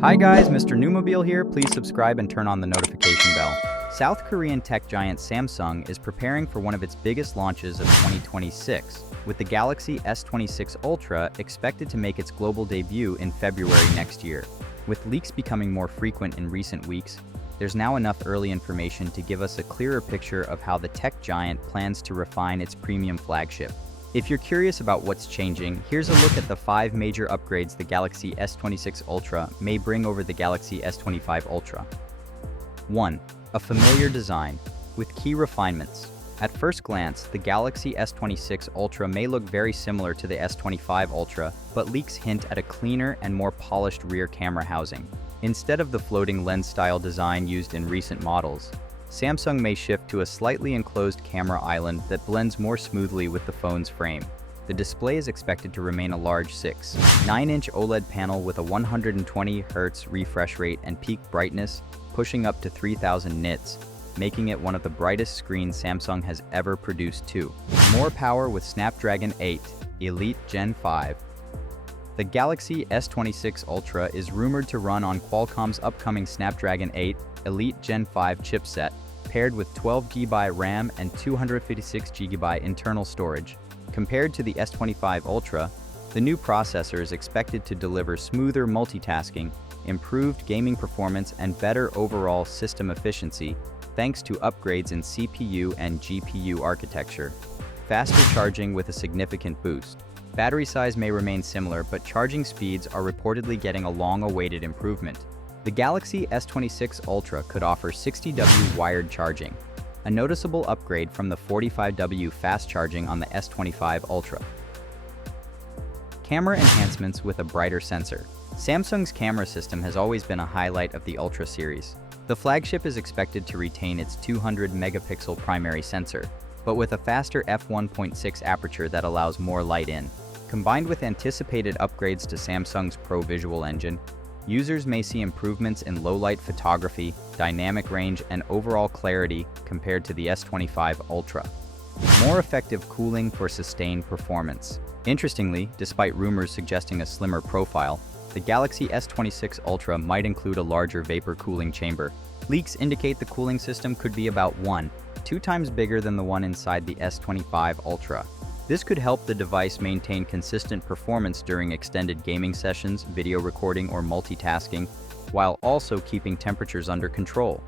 Hi guys, Mrnewmobile here. Please subscribe and turn on the notification bell. South Korean tech giant Samsung is preparing for one of its biggest launches of 2026, with the Galaxy S26 Ultra expected to make its global debut in February next year. With leaks becoming more frequent in recent weeks, there's now enough early information to give us a clearer picture of how the tech giant plans to refine its premium flagship. If you're curious about what's changing, here's a look at the 5 major upgrades the Galaxy S26 Ultra may bring over the Galaxy S25 Ultra. 1. A familiar design, with key refinements. At first glance, the Galaxy S26 Ultra may look very similar to the S25 Ultra, but leaks hint at a cleaner and more polished rear camera housing. Instead of the floating lens-style design used in recent models, Samsung may shift to a slightly enclosed camera island that blends more smoothly with the phone's frame. The display is expected to remain a large 6.9-inch OLED panel with a 120 Hz refresh rate and peak brightness, pushing up to 3000 nits, making it one of the brightest screens Samsung has ever produced. 2. More power with Snapdragon 8 Elite Gen 5. The Galaxy S26 Ultra is rumored to run on Qualcomm's upcoming Snapdragon 8 Elite Gen 5 chipset, paired with 12GB RAM and 256GB internal storage. Compared to the S25 Ultra, the new processor is expected to deliver smoother multitasking, improved gaming performance, and better overall system efficiency, thanks to upgrades in CPU and GPU architecture. Faster charging with a significant boost. Battery size may remain similar, but charging speeds are reportedly getting a long-awaited improvement. The Galaxy S26 Ultra could offer 60W wired charging, a noticeable upgrade from the 45W fast charging on the S25 Ultra. Camera enhancements with a brighter sensor. Samsung's camera system has always been a highlight of the Ultra series. The flagship is expected to retain its 200-megapixel primary sensor, but with a faster f1.6 aperture that allows more light in. Combined with anticipated upgrades to Samsung's Pro Visual Engine, users may see improvements in low-light photography, dynamic range, and overall clarity compared to the S25 Ultra. More effective cooling for sustained performance. Interestingly, despite rumors suggesting a slimmer profile, the Galaxy S26 Ultra might include a larger vapor cooling chamber. Leaks indicate the cooling system could be about 1-2 times bigger than the one inside the S25 Ultra. This could help the device maintain consistent performance during extended gaming sessions, video recording, or multitasking, while also keeping temperatures under control.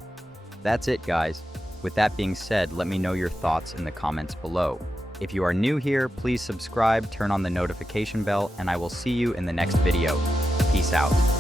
That's it, guys. With that being said, let me know your thoughts in the comments below. If you are new here, please subscribe, turn on the notification bell, and I will see you in the next video. Peace out.